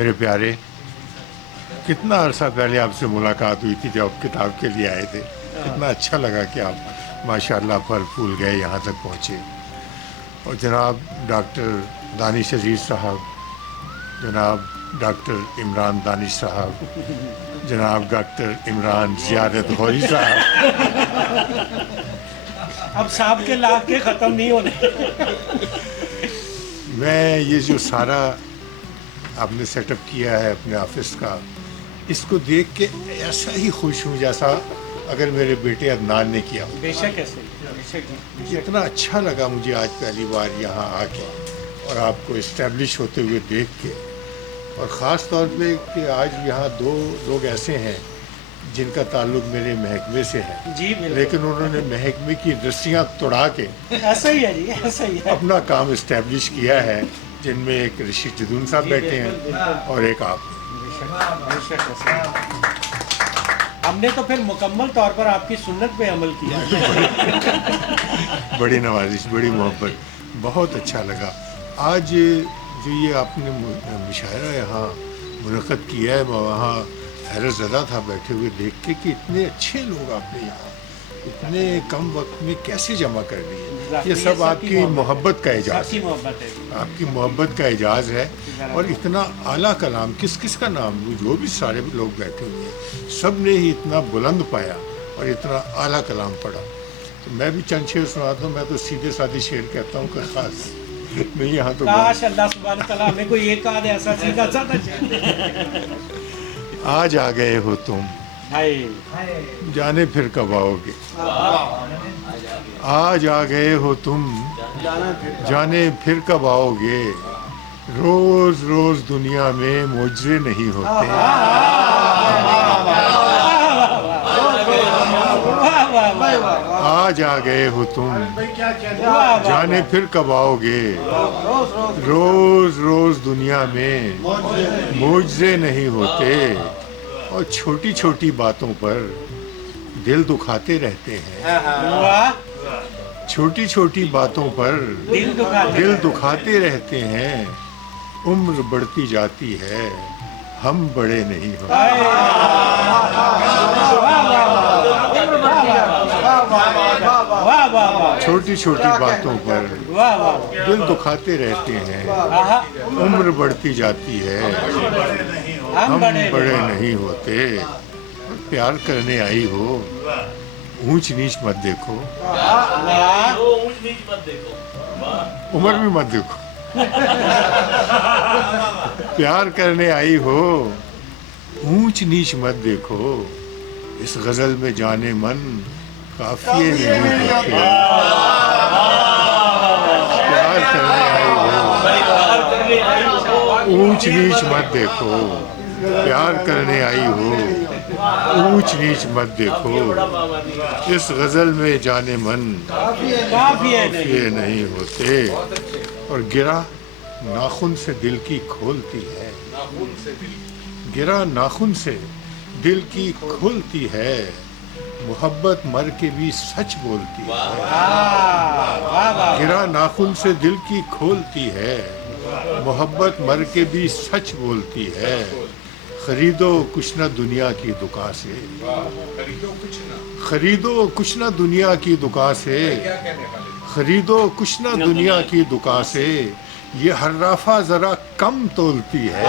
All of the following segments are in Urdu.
میرے پیارے، کتنا عرصہ پہلے آپ سے ملاقات ہوئی تھی جب آپ کتاب کے لیے آئے تھے. کتنا اچھا لگا کہ آپ ماشاءاللہ پھل پھول گئے یہاں تک پہنچے. اور جناب ڈاکٹر دانش عزیز صاحب، جناب ڈاکٹر عمران دانش صاحب، جناب ڈاکٹر عمران زیارت غوری صاحب. اب صاحب کے لاکھ کے ختم نہیں ہونے. میں یہ جو سارا آپ نے سیٹ اپ کیا ہے اپنے آفس کا، اس کو دیکھ کے ایسا ہی خوش ہوں جیسا اگر میرے بیٹے عدنان نے کیا ہو. بے شک ایسے بے شک. اتنا اچھا لگا مجھے آج پہلی بار یہاں آ کے اور آپ کو اسٹیبلش ہوتے ہوئے دیکھ کے. اور خاص طور پہ کہ آج یہاں دو لوگ ایسے ہیں جن کا تعلق میرے محکمے سے ہے، جی بالکل، لیکن انہوں نے محکمے کی رسیاں توڑا کے ایسا ہی ہے جی، ایسا ہی ہے. اپنا کام اسٹیبلش کیا ہے، جن میں ایک رشید جدون صاحب بیٹھے ہیں اور ایک آپ. بے شک ایسا ہی. ہم نے تو پھر مکمل طور پر آپ کی سنت پہ عمل کیا. بڑی نوازش، بڑی محبت، بہت اچھا لگا. آج جو یہ آپ نے مشاعرہ یہاں منعقد کیا ہے، میں وہاں حیرت زدہ تھا بیٹھے ہوئے دیکھ کے کہ اتنے اچھے لوگ آپ نے یہاں اتنے کم وقت میں کیسے جمع کر لیے. یہ سب آپ کی محبت کا اعجاز ہے، آپ کی محبت کا اعجاز ہے. اور اتنا اعلیٰ کلام، کس کا نام لوں، جو بھی سارے لوگ بیٹھے ہوئے ہیں سب نے ہی اتنا بلند پایا اور اتنا اعلیٰ کلام پڑھا. تو میں بھی چند شعر سناتا ہوں. میں تو سیدھے سادے شعر کہتا ہوں کہ خاص میں یہاں تو کاش اللہ سبحانہ تعالیٰ ہمیں کوئی ایک آدھ ایسا سیدھا سادہ شعر. آج آ گئے ہو تم، جانے پھر کب آؤ گے. آج آ گئے ہو تم، جانے پھر کب آؤ گے. روز روز دنیا میں معجزے نہیں ہوتے. آج آ گئے ہو تم، جانے پھر کب آؤ گے. روز روز دنیا میں معجزے نہیں ہوتے. اور چھوٹی چھوٹی باتوں پر دل دکھاتے رہتے ہیں. چھوٹی چھوٹی باتوں پر دل دکھاتے رہتے ہیں. عمر بڑھتی جاتی ہے، ہم بڑے نہیں ہوتے. چھوٹی چھوٹی باتوں پر دل دکھاتے رہتے ہیں. عمر بڑھتی جاتی ہے، ہم بڑے نہیں ہوتے. پیار کرنے آئی ہو، اونچ نیچ مت دیکھو. عمر بھی مت دیکھو. پیار کرنے آئی ہو، اونچ نیچ مت دیکھو. اس غزل میں جانے من قافیے نہیں ہوتے. پیار کرنے آئی ہو، اونچ نیچ مت دیکھو. پیار کرنے آئی ہو، اونچ نیچ مت دیکھو. اس غزل میں جانے من قافیے نہیں ہوتے. اور گرا ناخن سے دل کی کھولتی ہے. گرا ناخن سے دل کی کھولتی ہے. محبت مر کے بھی سچ بولتی ہے. گرا ناخن سے دل کی کھولتی ہے. محبت مر کے بھی سچ بولتی ہے. خریدو کچھ نہ دنیا کی دکان سے. خریدو کچھ نہ دنیا کی دکان سے. خریدو کچھ نہ دنیا کی دکان سے. یہ حرافہ ذرا کم تولتی ہے.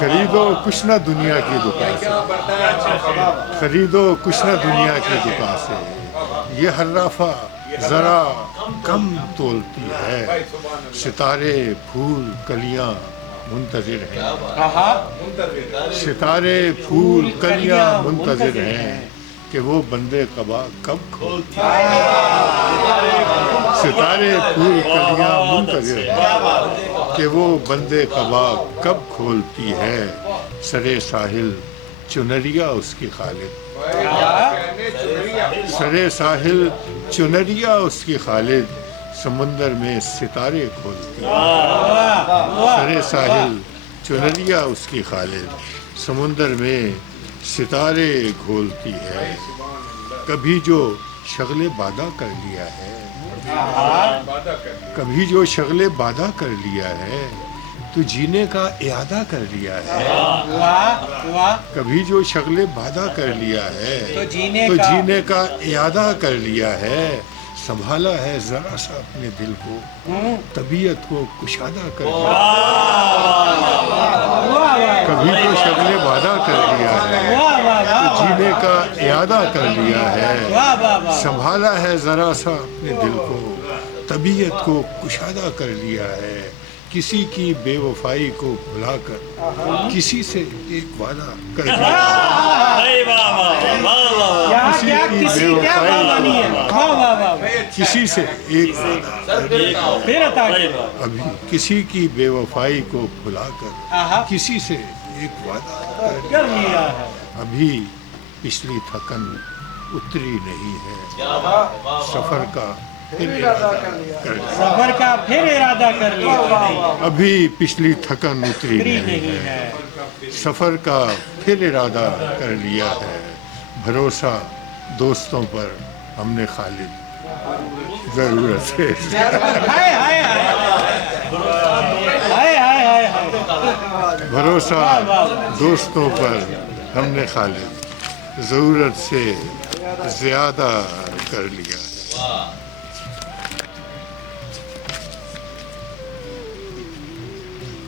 خریدو کچھ نہ دنیا کی دکان سے. خریدو کچھ نہ دنیا کی دکان سے. یہ حرافہ ذرا کم تولتی ہے. ستارے پھول کلیاں منتظر ہیں. ستارے پھول کلیاں منتظر ہیں کہ وہ بندے قبا کب کھولتی ہے. ستارے پھول کلیاں منتظر ہیں کہ وہ بندے قبا کب کھولتی ہے. سرے ساحل چنریا اس کی خالد. سرے ساحل چنریا اس کی خالد. سمندر میں ستارے کھولتی ہے. سرے ساحل چنریا اس کی خالد. سمندر میں ستارے کھولتی ہے. کبھی جو شغل بادہ کر لیا ہے کبھی جو شغل بادہ کر لیا ہے تو جینے کا اعادہ کر لیا ہے. واہ واہ. کبھی جو شغل بادہ کر لیا ہے تو تو جینے کا اعادہ کر لیا ہے. سنبھالا ہے ذرا سا اپنے دل کو, طبیعت کو کشادہ کر لیا. کبھی جو شغل بادہ کر لیا ہے تو جینے کا اعادہ کر لیا ہے. سنبھالا ہے ذرا سا اپنے دل کو, طبیعت کو کشادہ کر لیا ہے. کسی کی بے وفائی کو بھلا کر کسی سے ایک وعدہ کر لیا. کسی کی بے وفائی کسی سے ایک وعدہ, ابھی کسی کی بے وفائی کو بھلا کر کسی سے ایک وعدہ کر لیا. ابھی پچھلی تھکن اتری نہیں ہے, سفر کا سفر کا پھر ارادہ کر لیا. ابھی پچھلی تھکن اتری نہیں ہے, سفر کا پھر ارادہ کر لیا ہے. بھروسہ دوستوں پر ہم نے خالد ضرورت ہے. بھروسہ دوستوں پر ہم نے خالد ضرورت سے زیادہ کر لیا ہے.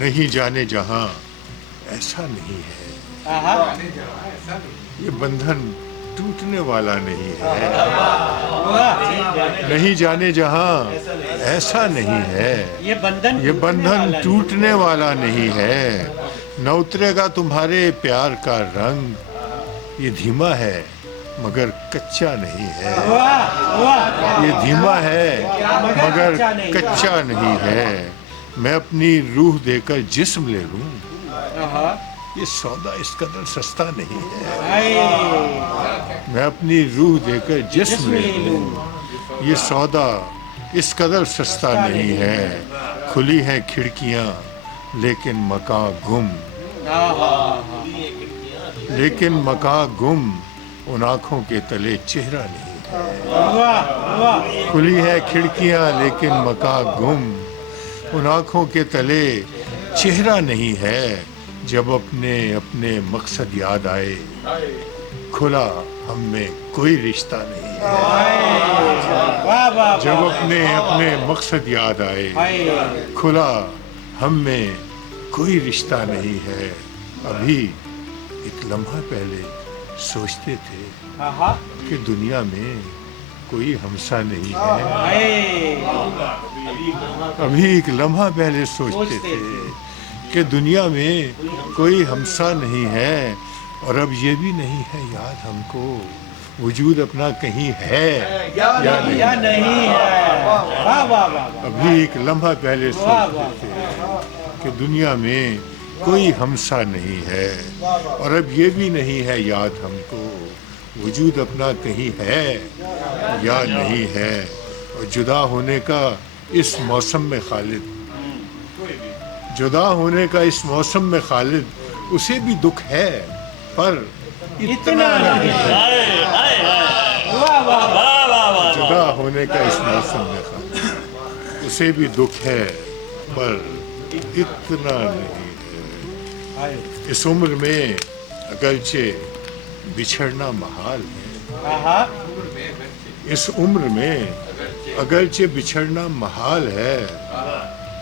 نہیں جانے جہاں ایسا نہیں ہے, یہ بندھن ٹوٹنے والا نہیں ہے. نہیں جانے جہاں ایسا نہیں ہے, یہ بندھن ٹوٹنے والا نہیں ہے. نہ اترے گا تمہارے پیار کا رنگ, یہ دھیما ہے مگر کچا نہیں ہے. یہ دھیما ہے مگر کچا نہیں ہے. میں اپنی روح دے کر جسم لے لوں, یہ سودا اس قدر سستا نہیں ہے. میں اپنی روح دے کر جسم لے لوں, یہ سودا اس قدر سستا نہیں ہے. کھلی ہیں کھڑکیاں لیکن مکان گم, لیکن مکان گم, ان آنکھوں کے تلے چہرہ نہیں ہے. کھلی ہیں کھڑکیاں لیکن مکان گم, ان آنکھوں کے تلے چہرہ نہیں ہے. جب اپنے اپنے مقصد یاد آئے, کھلا ہم میں کوئی رشتہ نہیں ہے. جب اپنے اپنے مقصد یاد آئے, کھلا ہم میں کوئی رشتہ نہیں ہے. ابھی ایک لمحہ پہلے سوچتے تھے کہ دنیا میں کوئی ہمسا نہیں ہے. ابھی ایک لمحہ پہلے سوچتے تھے کہ دنیا میں کوئی ہمسا نہیں ہے, اور اب یہ بھی نہیں ہے یاد ہم کو وجود اپنا کہیں ہے یا نہیں ہے. ابھی ایک لمحہ پہلے سوچتے تھے کہ دنیا میں کوئی ہمسا نہیں ہے, اور اب یہ بھی نہیں ہے یاد ہم کو وجود اپنا کہیں ہے یا نہیں ہے. اور جدا ہونے کا اس موسم میں خالد, جدا ہونے کا اس موسم میں خالد, اسے بھی دکھ ہے پر اتنا نہیں ہے. جدا ہونے کا اس موسم میں خالد, اسے بھی دکھ ہے پر اتنا نہیں ہے. اس عمر میں اگرچہ بچھڑنا محال ہے, اس عمر میں اگرچہ بچھڑنا محال ہے,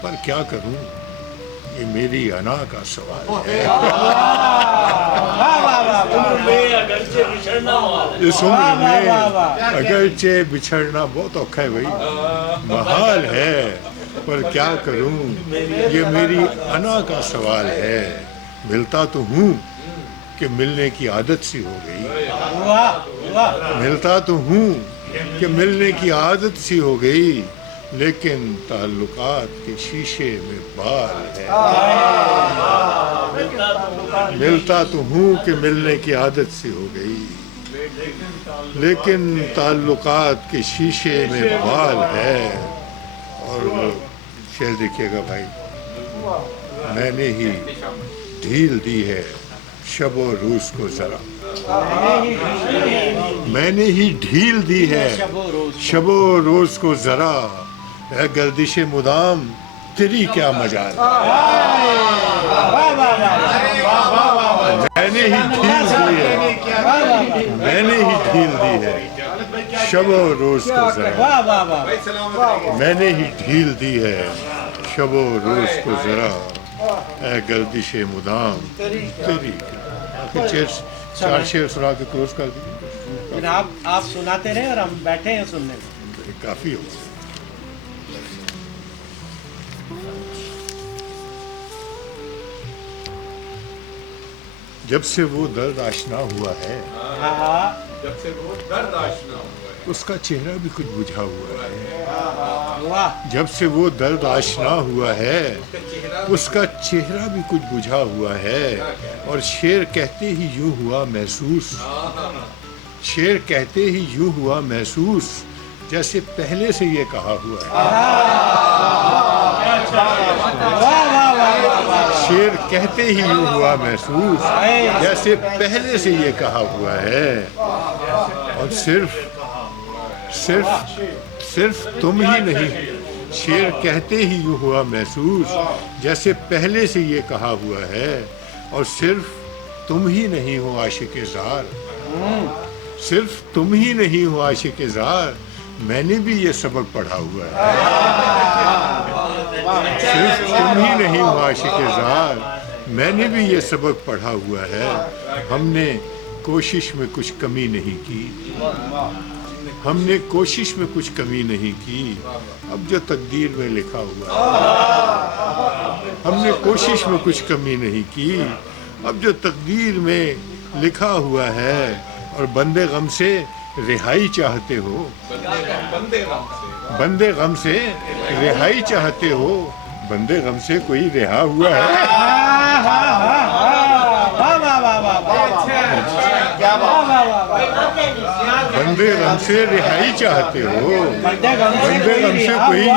پر کیا کروں یہ میری انا کا سوال ہے. اس عمر میں اگرچہ بچھڑنا بہت اوکھا ہے بھائی, محال ہے, پر کیا کروں یہ میری انا کا سوال ہے. ملتا تو ہوں کہ ملنے کی عادت سی ہو گئی, ملتا تو ہوں کہ ملنے کی عادت سی ہو گئی, لیکن تعلقات کے شیشے میں بال ہے. ملتا تو ہوں کہ ملنے کی عادت سی ہو گئی, لیکن تعلقات کے شیشے میں بال ہے. اور شعر دیکھیے گا بھائی, میں نے ہی ڈھیل دی ہے شب و روز کو ذرا, میں نے ہی ڈھیل دی ہے شب و روز کو ذرا، اے گردش مدام تیری کیا مجال، میں نے ہی ڈھیل دی ہے، میں نے ہی ڈھیل دی ہے شب و روز کو ذرا، میں نے ہی ڈھیل دی ہے شب و روز کو ذرا، اے گردش مدام تیری کیا، چار شعر سنا کے کلوز کر دیجیے۔ آپ سناتے رہے اور ہم بیٹھے ہیں سننے میں۔ کافی ہو جب سے وہ درد آشنا ہوا ہے، جب سے وہ درد آشنا ہوا ہے، اس کا چہرہ بھی کچھ بجھا ہوا ہے، واہ جب سے وہ درد آشنا ہوا ہے اس کا چہرہ بھی کچھ بجھا ہوا ہے، اور شعر کہتے ہی یوں ہوا محسوس، شعر کہتے ہی یوں ہوا محسوس جیسے پہلے سے یہ کہا ہوا ہے، شعر کہتے ہی یوں ہوا محسوس جیسے پہلے سے یہ کہا ہوا ہے، اور صرف تم ہی نہیں، شعر کہتے ہی یوں ہوا محسوس جیسے پہلے سے یہ کہا ہوا ہے، اور صرف تم ہی نہیں ہو عاشق زار، صرف تم ہی نہیں ہو عاشق زار، میں نے بھی یہ سبق پڑھا ہوا ہے، صرف تم ہی نہیں ہو عاشق زار، میں نے بھی یہ سبق پڑھا ہوا ہے، ہم نے کوشش میں کچھ کمی نہیں کی، ہم نے کوشش میں کچھ کمی نہیں کی، اب جو تقدیر میں لکھا ہوا ہے، ہم نے کوشش میں کچھ کمی نہیں کی، اب جو تقدیر میں لکھا ہوا ہے، اور بندے غم سے رہائی چاہتے ہو، بندے غم سے رہائی چاہتے ہو، بندے غم سے کوئی رہا ہوا ہے، بندے غم سے رہائی چاہتے ہو، بندے غم سے کوئی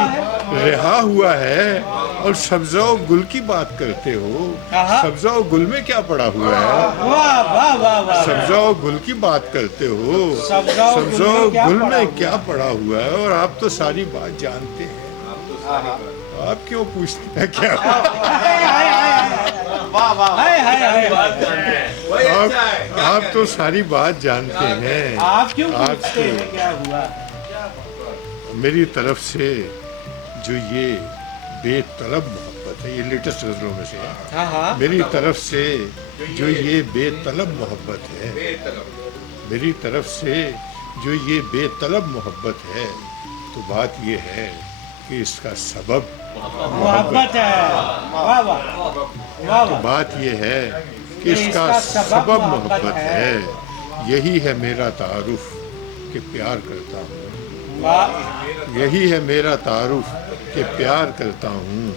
رہا ہوا ہے، اور سبزہ و گل کی بات کرتے ہو، سبزہ و گل میں کیا پڑا ہوا ہے، سبزہ و گل کی بات کرتے ہو، سبزہ و گل میں کیا پڑا ہوا ہے، اور آپ تو ساری بات جانتے ہیں، آپ کیوں پوچھتے ہیں کیا، آپ تو ساری بات جانتے ہیں، آپ کیوں پوچھتے ہیں کیا ہوا؟ میری طرف سے جو یہ بے طلب محبت ہے، یہ لیٹسٹ غزلوں میں سے ہے، میری طرف سے جو یہ بے طلب محبت ہے، میری طرف سے جو یہ بے طلب محبت ہے، تو بات یہ ہے کہ اس کا سبب محبت ہے، واہ واہ واہ تو بات یہ ہے کہ اس کا سبب محبت ہے، یہی ہے میرا تعارف کہ پیار کرتا ہوں، واہ، یہی ہے میرا تعارف کہ پیار کرتا ہوں،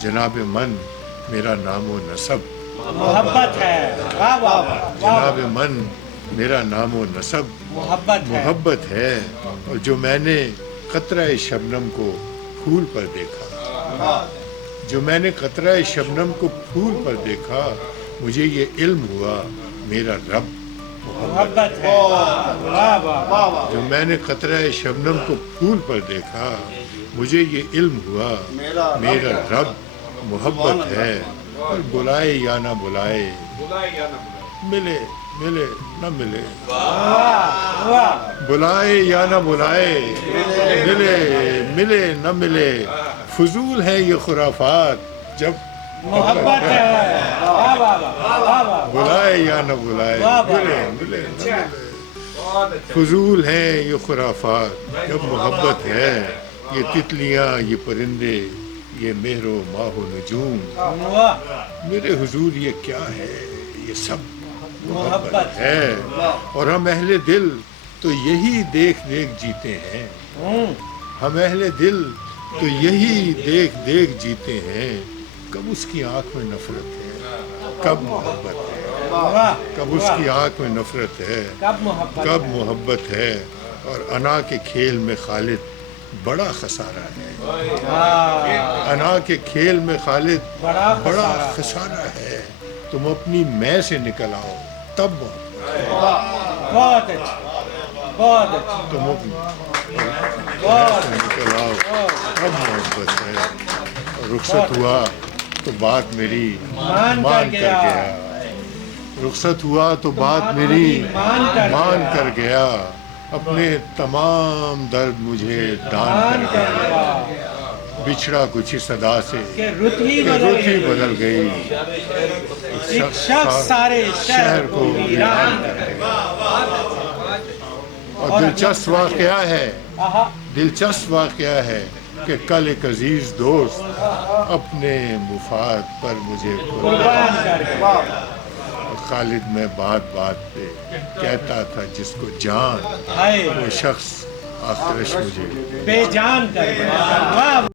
جناب من میرا نام و نسب، محبت ہے، واہ واہ واہ، جناب من میرا نام و نسب محبت ہے، محبت ہے، اور جو میں نے قطرہ شبنم کو پھول پر دیکھا، جو میں نے قطرہ شبنم کو پھول پر دیکھا، مجھے یہ علم ہوا میرا رب محبت ہے، واہ واہ، جو میں نے قطرہ شبنم کو پھول پر دیکھا، مجھے یہ علم ہوا میرا رب محبت ہے، اور بلائے یا نہ بلائے، ملے ملے نہ ملے، بلائے یا نہ بلائے، ملے ملے نہ ملے، فضول ہے یہ خرافات جب محبت ہے، واہ واہ واہ واہ، بلائے یا نہ بلائے، ملے ملے نہ ملے، فضول ہیں یہ خرافات جب محبت ہے، یہ تتلیاں یہ پرندے یہ مہر و ماہ و نجوم، میرے حضور یہ کیا ہے، یہ سب محبت ہے، اور ہم اہل دل تو یہی دیکھ دیکھ جیتے ہیں، ہم اہل دل تو یہی دیکھ دیکھ جیتے ہیں، کب اس کی آنکھ میں نفرت ہے، کب محبت ہے، کب اس کی آنکھ میں نفرت ہے، کب محبت ہے، اور انا کے کھیل میں خالد بڑا خسارہ ہے، انا کے کھیل میں خالد بڑا خسارہ ہے، تم اپنی میں سے نکل آؤ تب محبت بہت اچھا بہت اچھا تو بہت نکل آؤ اب محبت ہے رخصت ہوا تو بات میری مان مان کر کر گیا گیا رخصت ہوا تو بات میری مان کر گیا اپنے تمام درد مجھے دان مان کر کر گیا گیا بچھڑا کچھ اس ادا سے کہ رت ہی کہ بدل رخ ہی گئی بدل گئی ایک شخص سارے شہر کو ویران کر گیا اور دلچسپ واقعہ ہے آہا دلچسپ واقعہ ہے کہ کل ایک عزیز دوست اپنے مفاد پر مجھے قربان کر گیا خالد میں بات بات پہ کہتا تھا جس کو جان ہائے وہ شخص آخرش مجھے بے جان کر گیا واہ